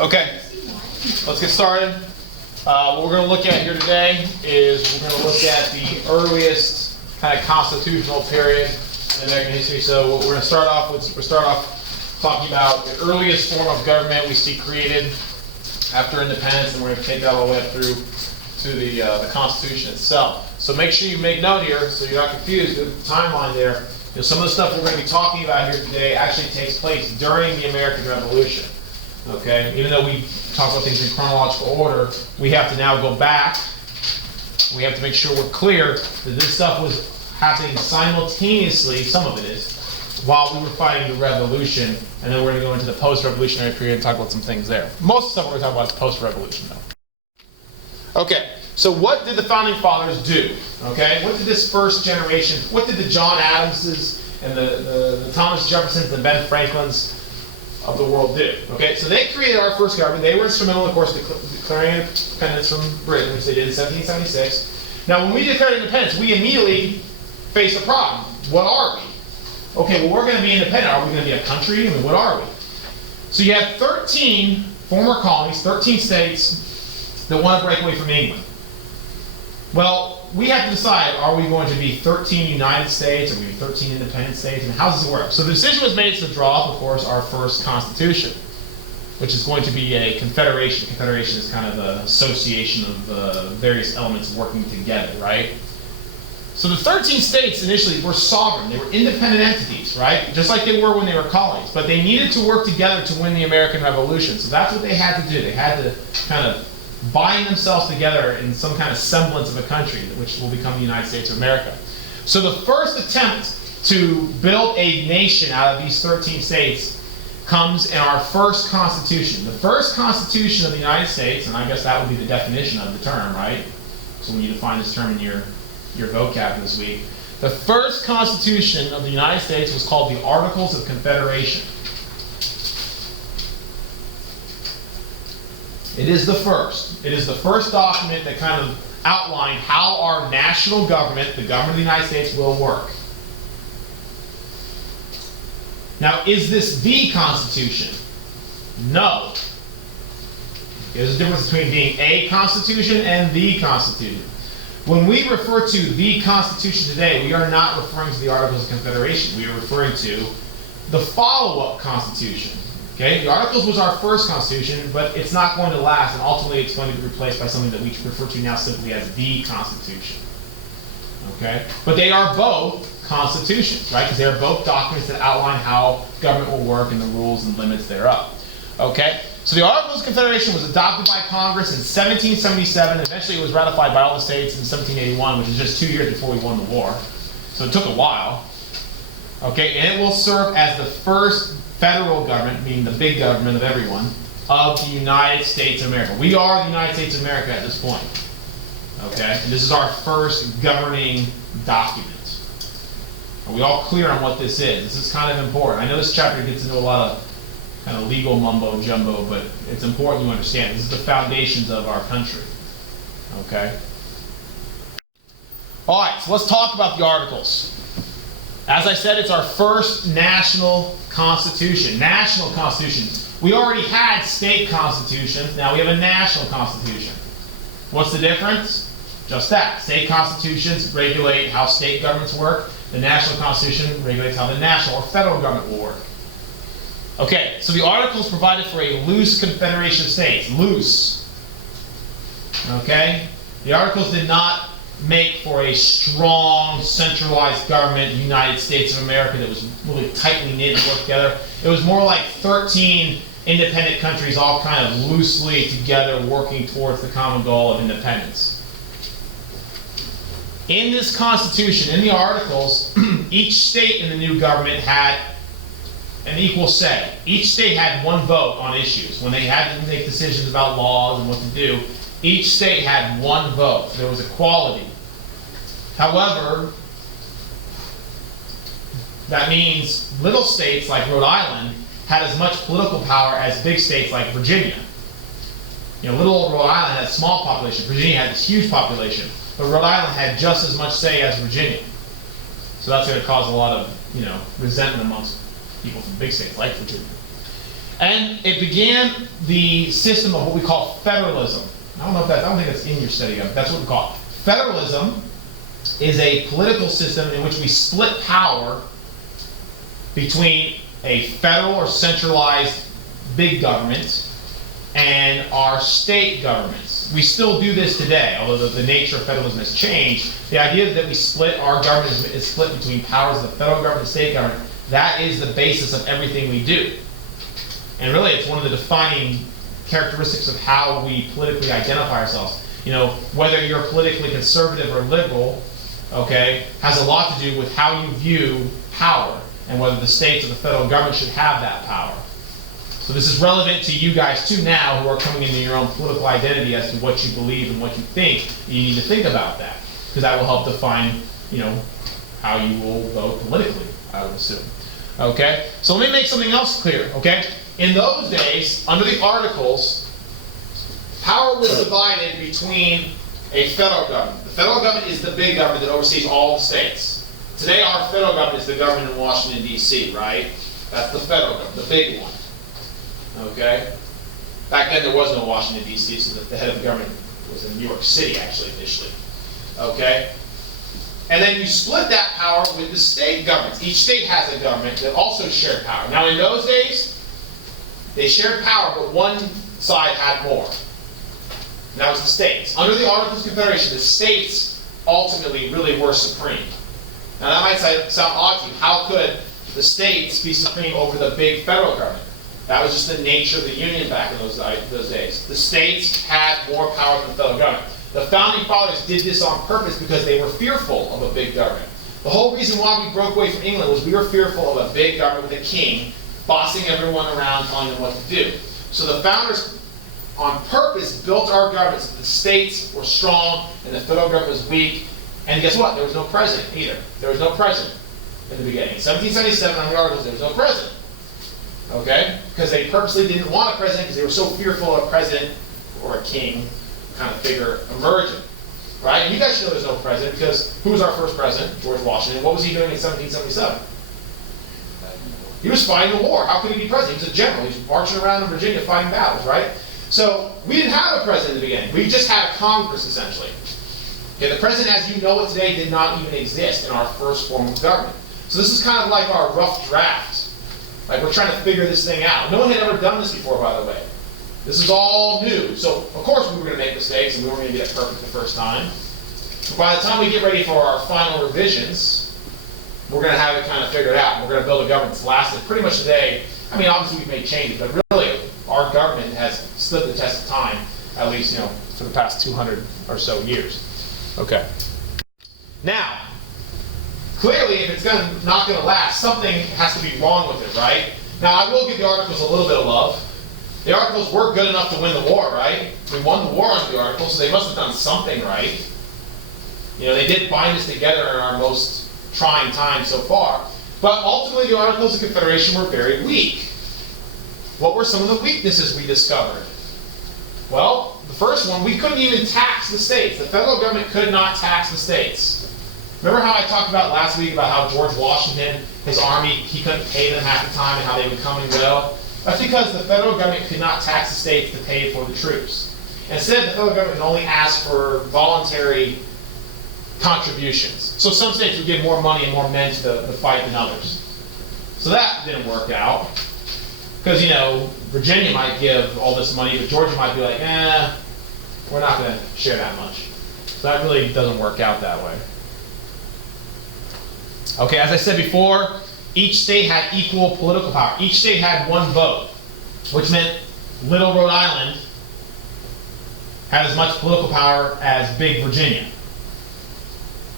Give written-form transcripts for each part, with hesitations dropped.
Okay, let's get started. What we're going to look at here today is we're going to look at the earliest kind of constitutional period in American history. So what we're going to start off with, talking about the earliest form of government we see created after independence, and we're going to take that all the way up through to the Constitution itself. So make sure you make note here so you're not confused with the timeline there. You know, some of the stuff we're going to be talking about here today actually takes place during the American Revolution. Okay, even though we talk about things in chronological order, we have to now go back. We have to make sure we're clear that this stuff was happening simultaneously, some of it is, while we were fighting the revolution, and then we're going to go into the post-revolutionary period and talk about some things there. Most of the stuff we're going to talk about is post-revolution, though. Okay, so what did the Founding Fathers do? Okay, what did this first generation, what did the John Adamses and the Thomas Jeffersons and the Ben Franklins of the world do? Okay, so they created our first government. They were instrumental, of course, declaring independence from Britain, which they did in 1776. Now, when we declared independence, we immediately faced a problem. What are we? Okay, well, we're going to be independent. Are we going to be a country? I mean, what are we? So you have 13 former colonies, 13 states that want to break away from England. Well, we have to decide, are we going to be 13 United States, or are we 13 independent states, and how does it work? So the decision was made to draw up, of course, our first constitution, which is going to be a confederation. Confederation is kind of an association of various elements working together, right? So the 13 states initially were sovereign. They were independent entities, right? Just like they were when they were colonies. But they needed to work together to win the American Revolution. So that's what they had to do. They had to kind of bind themselves together in some kind of semblance of a country, which will become the United States of America. So the first attempt to build a nation out of these 13 states comes in our first Constitution. The first Constitution of the United States, and I guess that would be the definition of the term, right? So when you define this term in your vocab this week. The first Constitution of the United States was called the Articles of Confederation. It is the first. It is the first document that kind of outlined how our national government, the government of the United States, will work. Now, is this the Constitution? No. There's a difference between being a Constitution and the Constitution. When we refer to the Constitution today, we are not referring to the Articles of Confederation. We are referring to the follow-up Constitution. Okay? The Articles was our first Constitution, but it's not going to last, and ultimately it's going to be replaced by something that we refer to now simply as the Constitution. Okay? But they are both constitutions, right? Because they are both documents that outline how government will work and the rules and limits thereof. Okay? So the Articles of Confederation was adopted by Congress in 1777. Eventually it was ratified by all the states in 1781, which is just 2 years before we won the war. So it took a while. Okay, and it will serve as the first federal government, meaning the big government of everyone, of the United States of America. We are the United States of America at this point. Okay, and this is our first governing document. Are we all clear on what this is? This is kind of important. I know this chapter gets into a lot of kind of legal mumbo jumbo, but it's important you understand. This is the foundations of our country. Okay? All right, so let's talk about the Articles. As I said, it's our first national constitution. National constitution. We already had state constitutions. Now we have a national constitution. What's the difference? Just that. State constitutions regulate how state governments work. The national constitution regulates how the national or federal government will work. Okay, so the Articles provided for a loose confederation of states. Loose. Okay? The Articles did not make for a strong, centralized government, United States of America, that was really tightly knit and worked together. It was more like 13 independent countries all kind of loosely together working towards the common goal of independence. In this Constitution, in the Articles, each state in the new government had an equal say. Each state had one vote on issues. When they had to make decisions about laws and what to do, each state had one vote. There was equality. However, that means little states like Rhode Island had as much political power as big states like Virginia. You know, little old Rhode Island had a small population. Virginia had this huge population. But Rhode Island had just as much say as Virginia. So that's going to cause a lot of, resentment amongst people from big states like Virginia. And it began the system of what we call federalism. I don't think that's in your study guide. That's what we call it. Federalism is a political system in which we split power between a federal or centralized big government and our state governments. We still do this today, although the nature of federalism has changed. The idea that we split our government is split between powers of the federal government and state government. That is the basis of everything we do. And really, it's one of the defining characteristics of how we politically identify ourselves. You know, whether you're politically conservative or liberal, okay, has a lot to do with how you view power and whether the states or the federal government should have that power. So this is relevant to you guys too now, who are coming into your own political identity as to what you believe and what you think. You need to think about that, because that will help define, you know, how you will vote politically, I would assume. Okay, so let me make something else clear, okay? In those days, under the Articles, power was divided between a federal government. The federal government is the big government that oversees all the states. Today, our federal government is the government in Washington, D.C., right? That's the federal government, the big one. Okay? Back then, there was no Washington, D.C., so the head of the government was in New York City, actually, initially. Okay? And then you split that power with the state governments. Each state has a government that also shared power. Now, in those days, they shared power, but one side had more. And that was the states. Under the Articles of Confederation, the states ultimately really were supreme. Now, that might sound odd to you. How could the states be supreme over the big federal government? That was just the nature of the Union back in those days. The states had more power than the federal government. The Founding Fathers did this on purpose because they were fearful of a big government. The whole reason why we broke away from England was we were fearful of a big government with a king bossing everyone around, telling them what to do. So the founders, on purpose, built our government so the states were strong and the federal government was weak. And guess what? There was no president either. There was no president in the beginning. In 1777, on the Articles, there was no president. Okay? Because they purposely didn't want a president because they were so fearful of a president or a king kind of figure emerging. Right? And you guys should know there's no president because who was our first president? George Washington. What was he doing in 1777? He was fighting the war. How could he be president? He was a general. He was marching around in Virginia fighting battles, right? So we didn't have a president in the beginning. We just had a Congress, essentially. Okay, the president, as you know it today, did not even exist in our first form of government. So this is kind of like our rough draft. Like we're trying to figure this thing out. No one had ever done this before, by the way. This is all new. So, of course, we were going to make mistakes, and we weren't going to get it perfect the first time. But by the time we get ready for our final revisions, we're going to have it kind of figured out. We're going to build a government that's lasted pretty much today. I mean, obviously we've made changes, but really our government has stood the test of time, at least, you know, for the past 200 or so years. Okay. Now, clearly, if it's not going to last, something has to be wrong with it, right? Now, I will give the Articles a little bit of love. The Articles were good enough to win the war, right? We won the war under the Articles, so they must have done something right. You know, they did bind us together in our most trying time so far. But ultimately, the Articles of Confederation were very weak. What were some of the weaknesses we discovered? Well, the first one, we couldn't even tax the states. The federal government could not tax the states. Remember how I talked about last week about how George Washington, his army, he couldn't pay them half the time and how they would come and go? That's because the federal government could not tax the states to pay for the troops. Instead, the federal government could only ask for voluntary contributions. So some states would give more money and more men to the fight than others. So that didn't work out. Because, you know, Virginia might give all this money, but Georgia might be like, we're not going to share that much. So that really doesn't work out that way. Okay, as I said before, each state had equal political power. Each state had one vote, which meant little Rhode Island had as much political power as big Virginia.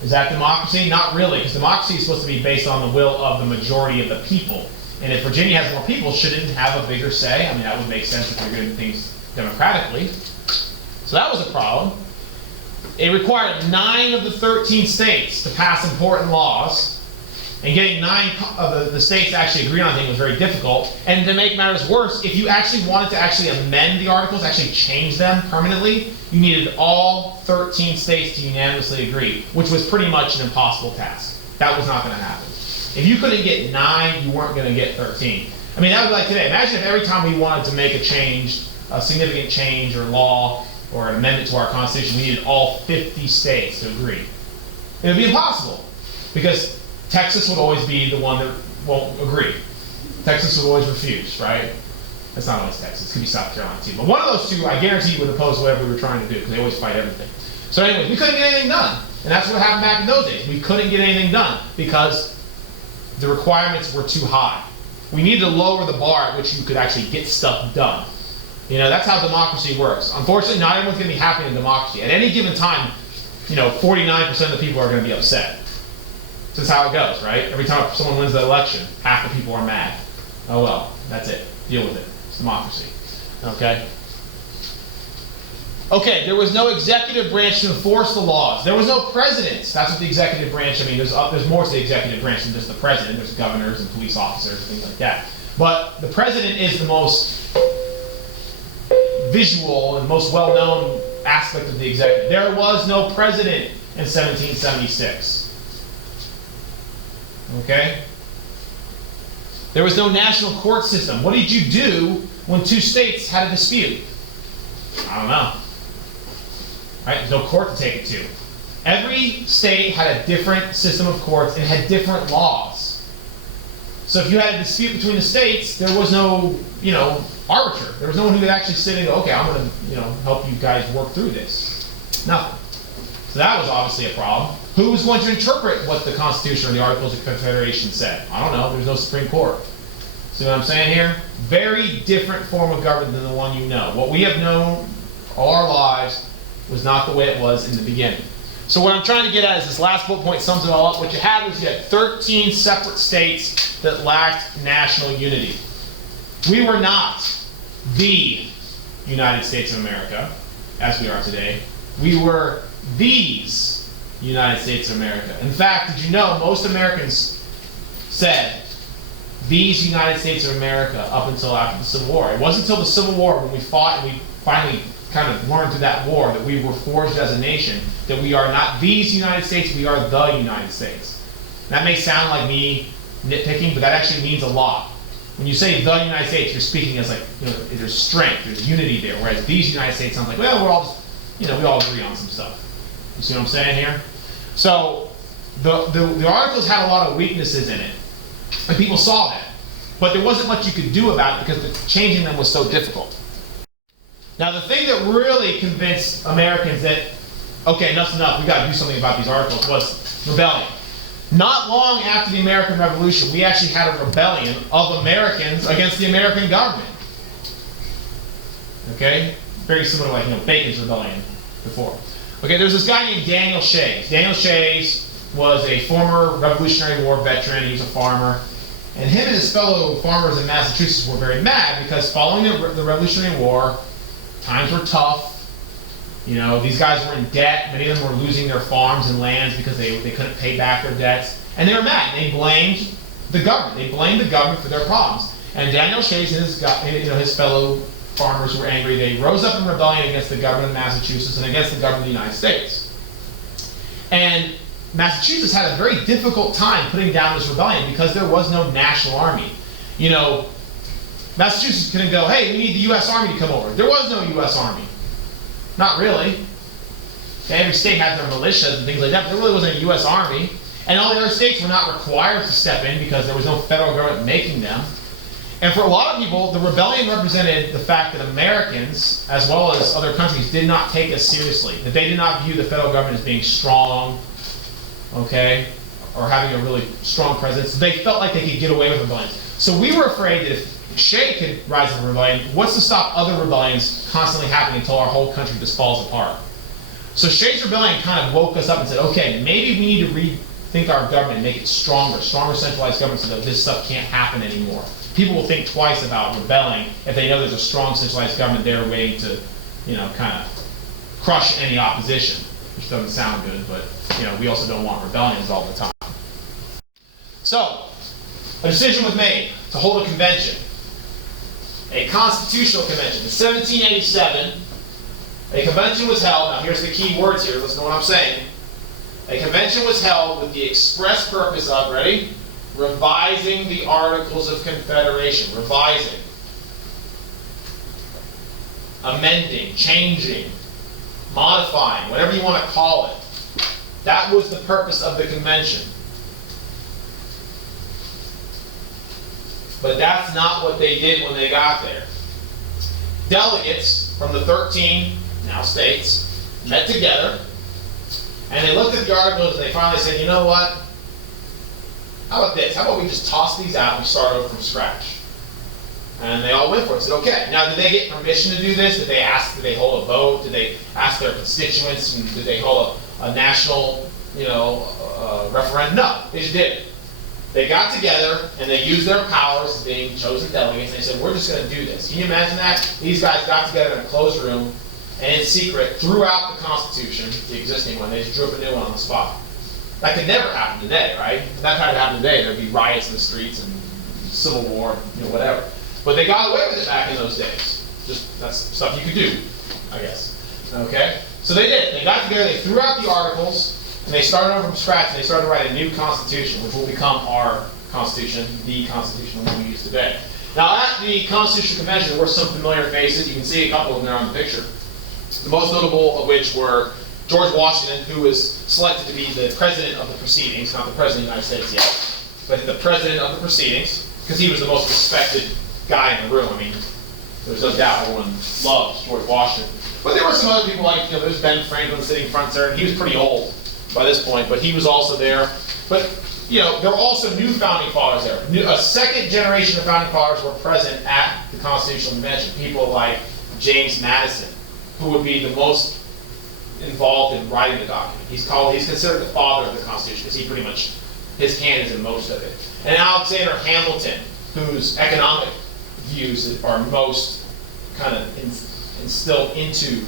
Is that democracy? Not really, because democracy is supposed to be based on the will of the majority of the people. And if Virginia has more people, shouldn't it have a bigger say? I mean, that would make sense if you're doing things democratically. So that was a problem. It required 9 of the 13 states to pass important laws. And getting 9 of the states to actually agree on things was very difficult. And to make matters worse, if you actually wanted to actually amend the Articles, actually change them permanently, you needed all 13 states to unanimously agree, which was pretty much an impossible task. That was not going to happen. If you couldn't get 9, you weren't going to get 13. I mean, that would be like today. Imagine if every time we wanted to make a change, a significant change or law or an amendment to our Constitution, we needed all 50 states to agree. It would be impossible, because Texas would always be the one that won't agree. Texas would always refuse, right? It's not always Texas, it could be South Carolina too. But one of those two, I guarantee, would oppose whatever we were trying to do, because they always fight everything. So anyway, we couldn't get anything done. And that's what happened back in those days. We couldn't get anything done because the requirements were too high. We needed to lower the bar at which you could actually get stuff done. You know, that's how democracy works. Unfortunately, not everyone's going to be happy in democracy. At any given time, 49% of the people are going to be upset. This is how it goes, right? Every time someone wins the election, half the people are mad. Oh well, that's it. Deal with it. It's democracy. Okay? Okay, there was no executive branch to enforce the laws. There was no president. That's what the executive branch, there's more to the executive branch than just the president. There's governors and police officers and things like that. But the president is the most visual and most well-known aspect of the executive. There was no president in 1776. Okay? There was no national court system. What did you do when two states had a dispute? I don't know. Right? There's no court to take it to. Every state had a different system of courts and had different laws. So if you had a dispute between the states, there was no, arbiter. There was no one who could actually sit and go, okay, I'm going to, help you guys work through this. Nothing. So that was obviously a problem. Who was going to interpret what the Constitution or the Articles of Confederation said? I don't know. There's no Supreme Court. See what I'm saying here? Very different form of government than the one you know. What we have known all our lives was not the way it was in the beginning. So what I'm trying to get at is this last bullet point sums it all up. What you had was you had 13 separate states that lacked national unity. We were not the United States of America, as we are today. We were these United States of America. In fact, did you know most Americans said these United States of America up until after the Civil War? It wasn't until the Civil War when we fought and we finally kind of learned through that war that we were forged as a nation, that we are not these United States, we are the United States. That may sound like me nitpicking, but that actually means a lot. When you say the United States, you're speaking as like, there's strength, there's unity there, whereas these United States sounds like, well, we're all just, we all agree on some stuff. You see what I'm saying here? So, the Articles had a lot of weaknesses in it, and people saw that. But there wasn't much you could do about it because changing them was so difficult. Now, the thing that really convinced Americans that, okay, enough's enough, we've got to do something about these articles, was rebellion. Not long after the American Revolution, we actually had a rebellion of Americans against the American government. Okay? Very similar to like, Bacon's rebellion before. Okay, there's this guy named Daniel Shays. Daniel Shays was a former Revolutionary War veteran. He was a farmer. And him and his fellow farmers in Massachusetts were very mad because following the Revolutionary War, times were tough. These guys were in debt. Many of them were losing their farms and lands because they couldn't pay back their debts. And they were mad. They blamed the government. They blamed the government for their problems. And Daniel Shays and his fellow farmers were angry. They rose up in rebellion against the government of Massachusetts and against the government of the United States. And Massachusetts had a very difficult time putting down this rebellion because there was no national army. Massachusetts couldn't go, hey, we need the U.S. Army to come over. There was no U.S. Army. Not really. Every state had their militias and things like that, but there really wasn't a U.S. Army. And all the other states were not required to step in because there was no federal government making them. And for a lot of people, the rebellion represented the fact that Americans, as well as other countries, did not take us seriously. That they did not view the federal government as being strong, okay, or having a really strong presence. They felt like they could get away with rebellions. So we were afraid that if Shay could rise up a rebellion, what's to stop other rebellions constantly happening until our whole country just falls apart? So Shay's rebellion kind of woke us up and said, okay, maybe we need to rethink our government and make it stronger centralized government so that this stuff can't happen anymore. People will think twice about rebelling if they know there's a strong centralized government there waiting to, kind of crush any opposition, which doesn't sound good, but, we also don't want rebellions all the time. So, a decision was made to hold a convention. A constitutional convention. In 1787, a convention was held. Now here's the key words here. Listen to what I'm saying. A convention was held with the express purpose of, ready? revising the Articles of Confederation. Revising. Amending, changing, modifying, whatever you want to call it. That was the purpose of the convention. But that's not what they did when they got there. Delegates from the 13 now states met together, and they looked at the articles and they finally said, you know what? How about this? How about we just toss these out and we start over from scratch? And they all went for it. Said, okay. Now, did they get permission to do this? Did they ask? Did they hold a vote? Did they ask their constituents? And did they hold a national, referendum? No, they just did it. They got together and they used their powers as being chosen delegates. And they said, we're just going to do this. Can you imagine that? These guys got together in a closed room and in secret threw out the Constitution, the existing one. They just drew up a new one on the spot. That could never happen today, right? If that tried to happen today, there'd be riots in the streets and civil war, whatever. But they got away with it back in those days. Just that's stuff you could do, I guess. Okay? So they did. They got together, they threw out the articles, and they started over from scratch, and they started to write a new constitution, which will become our constitution, the constitution that we use today. Now, at the Constitutional Convention, there were some familiar faces. You can see a couple of them there on the picture. The most notable of which were George Washington, who was selected to be the president of the proceedings, not the president of the United States yet, but the president of the proceedings, because he was the most respected guy in the room. I mean, there's no doubt everyone loves George Washington. But there were some other people like, there's Ben Franklin sitting front there, and he was pretty old by this point, but he was also there. But, there were also new founding fathers there. A second generation of founding fathers were present at the Constitutional Convention. People like James Madison, who would be the most involved in writing the document. He's considered the father of the Constitution, because he pretty much, his hand is in most of it. And Alexander Hamilton, whose economic views are most kind of instilled into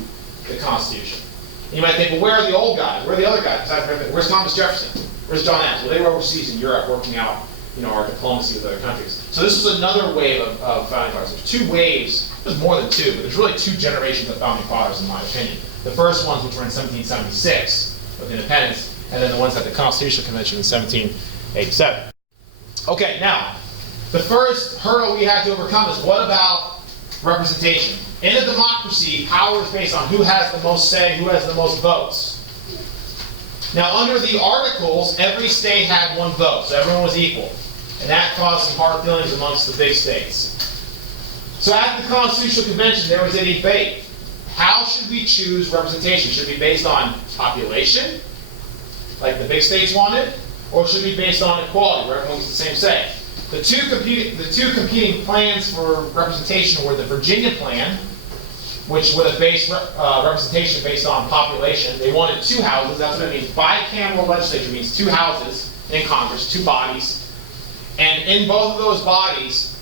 the Constitution. And you might think, well, where are the old guys? Where are the other guys? Where's Thomas Jefferson? Where's John Adams? Well, they were overseas in Europe working out, our diplomacy with other countries. So this was another wave of founding fathers. There's two waves. There's more than two, but there's really two generations of founding fathers, in my opinion. The first ones, which were in 1776 with independence, and then the ones at the Constitutional Convention in 1787. Okay, now, the first hurdle we have to overcome is, what about representation? In a democracy, power is based on who has the most say, who has the most votes. Now, under the Articles, every state had one vote, so everyone was equal. And that caused some hard feelings amongst the big states. So at the Constitutional Convention, there was a debate. How should we choose representation? Should it be based on population, like the big states wanted, or should it be based on equality, where everyone gets the same say? The two competing plans for representation were the Virginia plan, which would have based representation based on population. They wanted two houses. That's what it means. Bicameral legislature means two houses in Congress, two bodies. And in both of those bodies,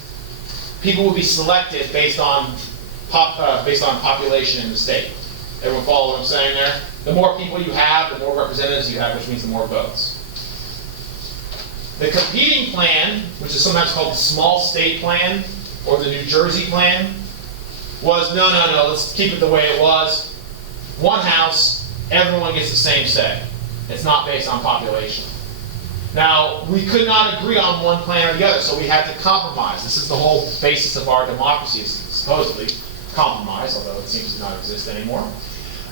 people would be selected based on population in the state. Everyone follow what I'm saying there? The more people you have, the more representatives you have, which means the more votes. The competing plan, which is sometimes called the small state plan or the New Jersey plan, was no, let's keep it the way it was. One house, everyone gets the same say. It's not based on population. Now, we could not agree on one plan or the other, so we had to compromise. This is the whole basis of our democracy, is supposedly compromise, although it seems to not exist anymore.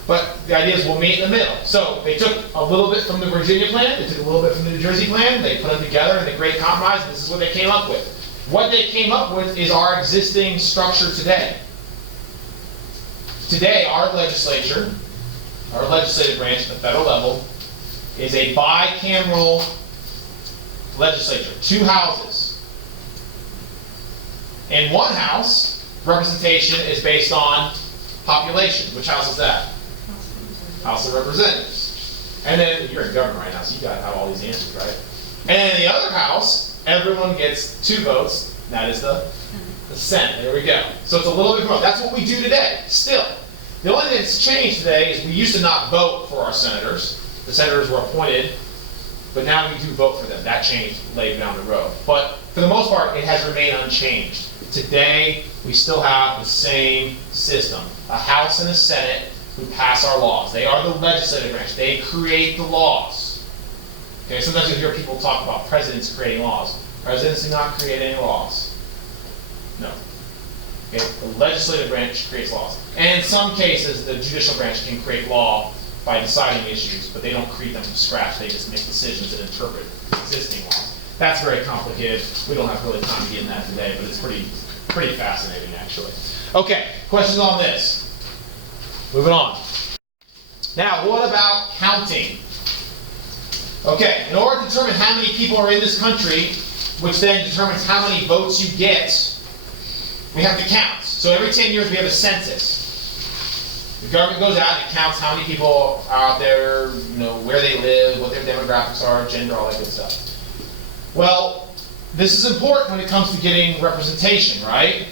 But the idea is we'll meet in the middle. So they took a little bit from the Virginia plan, they took a little bit from the New Jersey plan, they put them together in a great compromise, and this is what they came up with. What they came up with is our existing structure today. Today, our legislature, our legislative branch at the federal level, is a bicameral legislature, two houses. In one house, representation is based on population. Which house is that? House of Representatives. And then, you're in government right now, so you gotta have all these answers, right? And in the other house, everyone gets two votes, and that is the Senate. There we go. So it's a little bit more. That's what we do today, still. The only thing that's changed today is we used to not vote for our senators. The senators were appointed, but now we do vote for them. That changed later down the road. But for the most part, it has remained unchanged. Today, we still have the same system. A House and a Senate who pass our laws. They are the legislative branch. They create the laws. Okay, sometimes you hear people talk about presidents creating laws. Presidents do not create any laws. No. Okay, the legislative branch creates laws. And in some cases, the judicial branch can create law by deciding issues, but they don't create them from scratch. They just make decisions and interpret existing laws. That's very complicated. We don't have really time to get in that today, but it's pretty fascinating, actually. Okay, questions on this? Moving on. Now, what about counting? Okay, in order to determine how many people are in this country, which then determines how many votes you get, we have to count. So every 10 years we have a census. The government goes out and it counts how many people are out there, where they live, what their demographics are, gender, all that good stuff. Well, this is important when it comes to getting representation, right?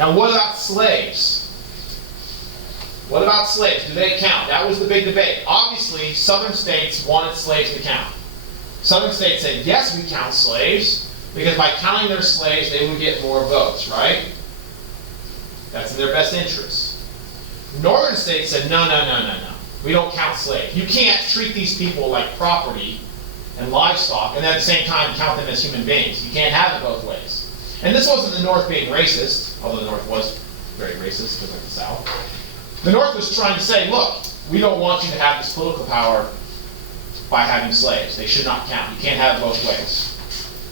Now, what about slaves? What about slaves? Do they count? That was the big debate. Obviously, southern states wanted slaves to count. Southern states said, yes, we count slaves, because by counting their slaves, they would get more votes, right? That's in their best interest. Northern states said, no. We don't count slaves. You can't treat these people like property and livestock, and at the same time count them as human beings. You can't have it both ways. And this wasn't the North being racist, although the North was very racist, just like the South. The North was trying to say, look, we don't want you to have this political power by having slaves. They should not count. You can't have it both ways.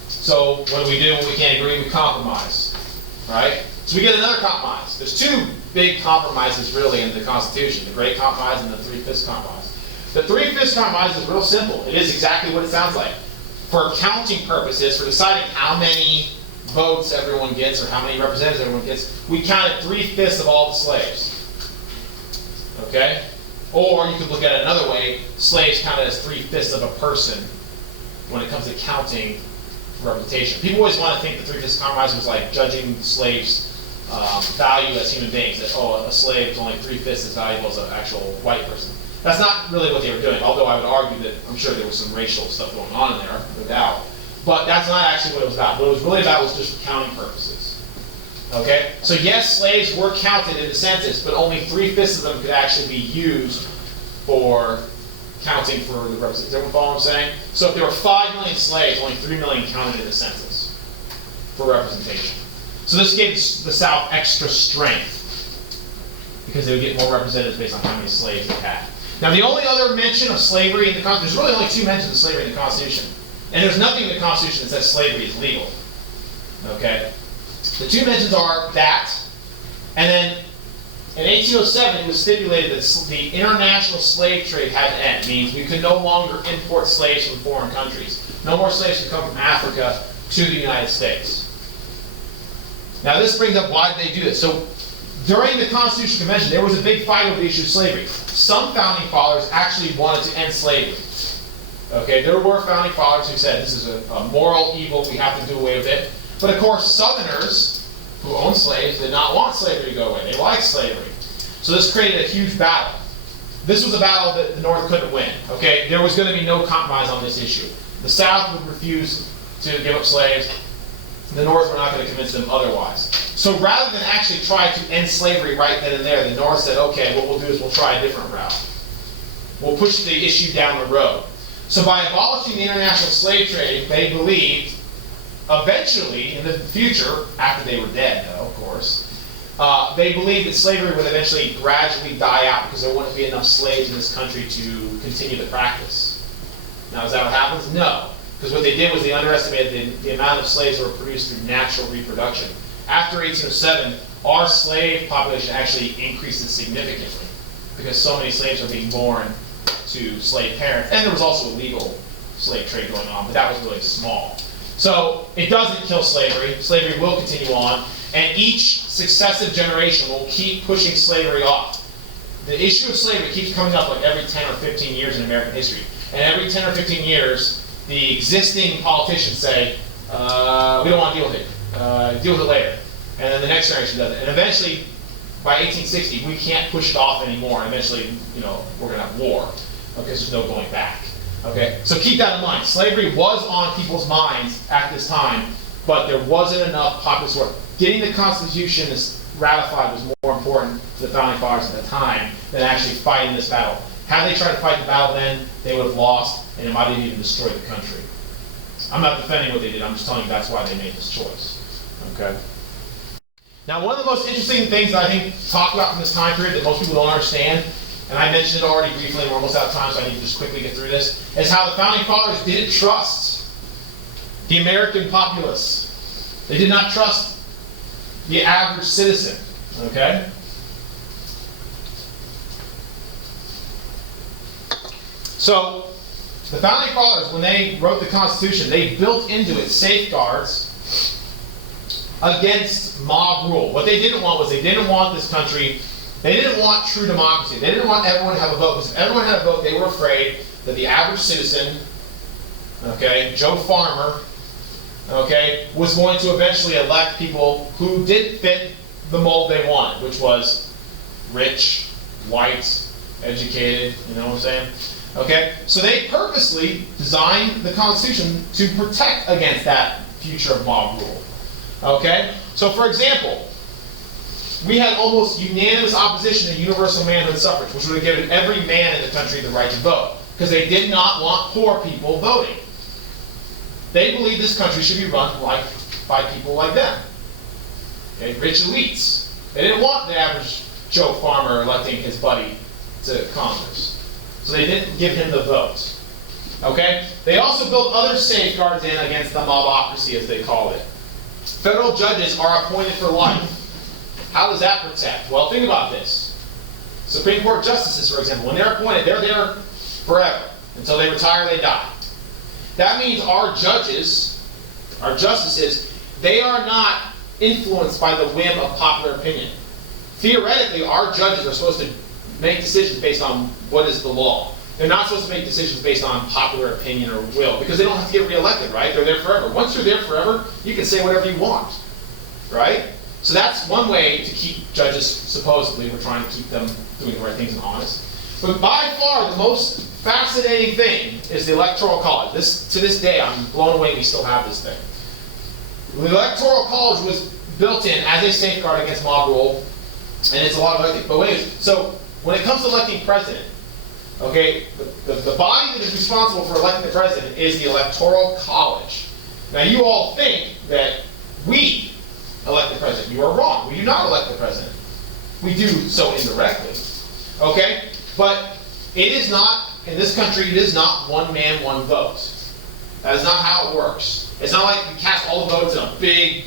So what do? When we can't agree, we compromise, right? So we get another compromise. There's two big compromises really in the Constitution, the Great Compromise and the Three-Fifths Compromise. The Three-Fifths Compromise is real simple. It is exactly what it sounds like. For counting purposes, for deciding how many votes everyone gets or how many representatives everyone gets, we counted 3/5 of all the slaves. Okay? Or you could look at it another way, slaves counted as 3/5 of a person when it comes to counting representation. People always want to think the Three-Fifths Compromise was like judging slaves' value as human beings, that, a slave is only 3/5 as valuable as an actual white person. That's not really what they were doing, although I would argue that I'm sure there was some racial stuff going on in there, no doubt. But that's not actually what it was about. What it was really about was just for counting purposes. Okay? So yes, slaves were counted in the census, but only 3/5 of them could actually be used for counting for the representation. Does everyone follow what I'm saying? So if there were 5 million slaves, only 3 million counted in the census for representation. So this gave the South extra strength because they would get more representatives based on how many slaves they had. Now the only other mention of slavery in the Constitution, there's really only 2 mentions of slavery in the Constitution. And there's nothing in the Constitution that says slavery is legal. Okay? The 2 mentions are that, and then in 1807 it was stipulated that the international slave trade had to end. It means we could no longer import slaves from foreign countries. No more slaves could come from Africa to the United States. Now this brings up why did they do this. So during the Constitutional Convention there was a big fight over the issue of slavery. Some founding fathers actually wanted to end slavery. Okay, there were founding fathers who said this is a moral evil, we have to do away with it. But of course, Southerners who owned slaves did not want slavery to go away. They liked slavery. So this created a huge battle. This was a battle that the North couldn't win. Okay, there was going to be no compromise on this issue. The South would refuse to give up slaves. The North were not going to convince them otherwise. So rather than actually try to end slavery right then and there, the North said, okay, what we'll do is we'll try a different route. We'll push the issue down the road. So by abolishing the international slave trade, they believed eventually, in the future, after they were dead though, of course, they believed that slavery would eventually gradually die out because there wouldn't be enough slaves in this country to continue the practice. Now, is that what happens? No. Because what they did was they underestimated the amount of slaves that were produced through natural reproduction. After 1807, our slave population actually increases significantly because so many slaves are being born to slave parents. And there was also a legal slave trade going on, but that was really small. So it doesn't kill slavery. Slavery will continue on, and each successive generation will keep pushing slavery off. The issue of slavery keeps coming up like every 10 or 15 years in American history. And every 10 or 15 years, the existing politicians say, we don't want to deal with it. Deal with it later. And then the next generation does it. And eventually, by 1860, we can't push it off anymore. And eventually, we're going to have war. Okay, so there's no going back. Okay, so keep that in mind. Slavery was on people's minds at this time, but there wasn't enough popular support. Getting the Constitution ratified was more important to the founding fathers at the time than actually fighting this battle. Had they tried to fight the battle then, they would have lost, and it might have even destroyed the country. I'm not defending what they did, I'm just telling you that's why they made this choice. Okay? Now, one of the most interesting things that I think talked about from this time period that most people don't understand, and I mentioned it already briefly, and we're almost out of time, so I need to just quickly get through this, is how the Founding Fathers didn't trust the American populace. They did not trust the average citizen. Okay? So, the Founding Fathers, when they wrote the Constitution, they built into it safeguards against mob rule. What they didn't want was they didn't want this country, they didn't want true democracy. They didn't want everyone to have a vote. Because if everyone had a vote, they were afraid that the average citizen, okay, Joe Farmer, okay, was going to eventually elect people who didn't fit the mold they wanted, which was rich, white, educated, you know what I'm saying? Okay, so they purposely designed the Constitution to protect against that future of mob rule. Okay, so for example, we had almost unanimous opposition to universal manhood suffrage, which would have given every man in the country the right to vote, because they did not want poor people voting. They believed this country should be run by people like them, okay, rich elites. They didn't want the average Joe Farmer electing his buddy to Congress. So they didn't give him the vote. Okay? They also built other safeguards in against the mobocracy, as they call it. Federal judges are appointed for life. How does that protect? Well, think about this. Supreme Court justices, for example, when they're appointed, they're there forever. Until they retire, they die. That means our judges, our justices, they are not influenced by the whim of popular opinion. Theoretically, our judges are supposed to make decisions based on what is the law. They're not supposed to make decisions based on popular opinion or will, because they don't have to get reelected, right? They're there forever. Once you're there forever, you can say whatever you want, right? So that's one way to keep judges, supposedly, we're trying to keep them doing the right things and honest. But by far, the most fascinating thing is the Electoral College. To this day, I'm blown away we still have this thing. The Electoral College was built in as a safeguard against mob rule, and it's a lot of other things. But wait, so when it comes to electing president, okay, the body that is responsible for electing the president is the Electoral College. Now, you all think that we elect the president. You are wrong. We do not elect the president. We do so indirectly. Okay? But it is not, in this country, it is not one man, one vote. That is not how it works. It's not like we cast all the votes in a big,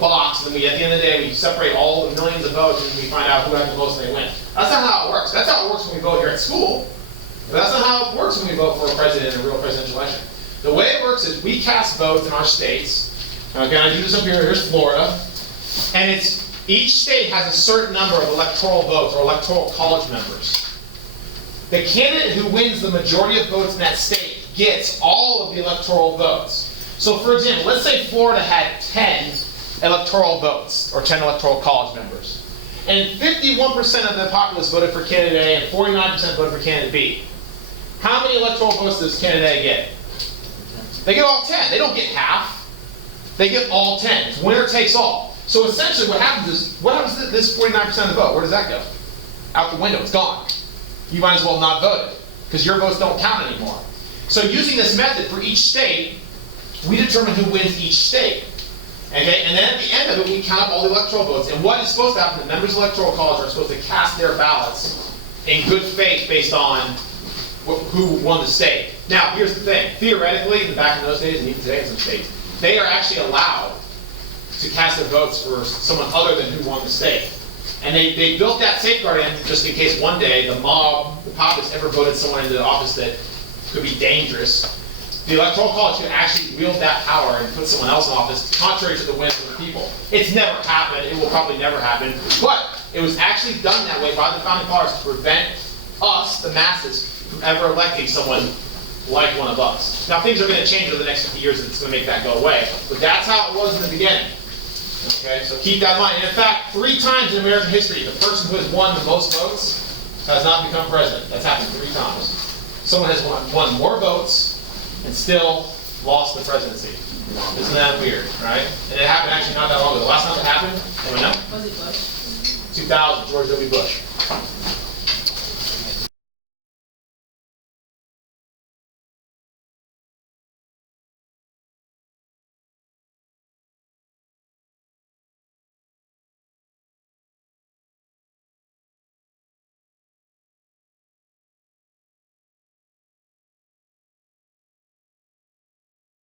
box, and then at the end of the day, we separate all the millions of votes, and we find out who had the most and they win. That's not how it works. That's how it works when we vote here at school. But that's not how it works when we vote for a president in a real presidential election. The way it works is we cast votes in our states. Okay, I do this up here. Here's Florida. And each state has a certain number of electoral votes or electoral college members. The candidate who wins the majority of votes in that state gets all of the electoral votes. So for example, let's say Florida had 10 electoral votes, or 10 electoral college members. And 51% of the populace voted for candidate A and 49% voted for candidate B. How many electoral votes does candidate A get? They get all 10. They don't get half. They get all 10. It's winner takes all. So essentially what happens to this 49% of the vote? Where does that go? Out the window. It's gone. You might as well not vote it, because your votes don't count anymore. So using this method for each state, we determine who wins each state. Okay? And then at the end of it, we count up all the electoral votes. And what is supposed to happen, the members of the Electoral College are supposed to cast their ballots in good faith based on who won the state. Now, here's the thing. Theoretically, back in those days, and even today in some states, they are actually allowed to cast their votes for someone other than who won the state. And they built that safeguard in just in case one day the populace ever voted someone into office that could be dangerous. The Electoral College could actually wield that power and put someone else in office, contrary to the whims of the people. It's never happened. It will probably never happen. But it was actually done that way by the Founding Fathers to prevent us, the masses, from ever electing someone like one of us. Now, things are going to change over the next 50 years, and it's going to make that go away. But that's how it was in the beginning. Okay, so keep that in mind. And in fact, 3 times in American history, the person who has won the most votes has not become president. That's happened 3 times. Someone has won more votes and still lost the presidency. Isn't that weird, right? And it happened actually not that long ago. The last time it happened, anyone know? Was it Bush? 2000, George W. Bush.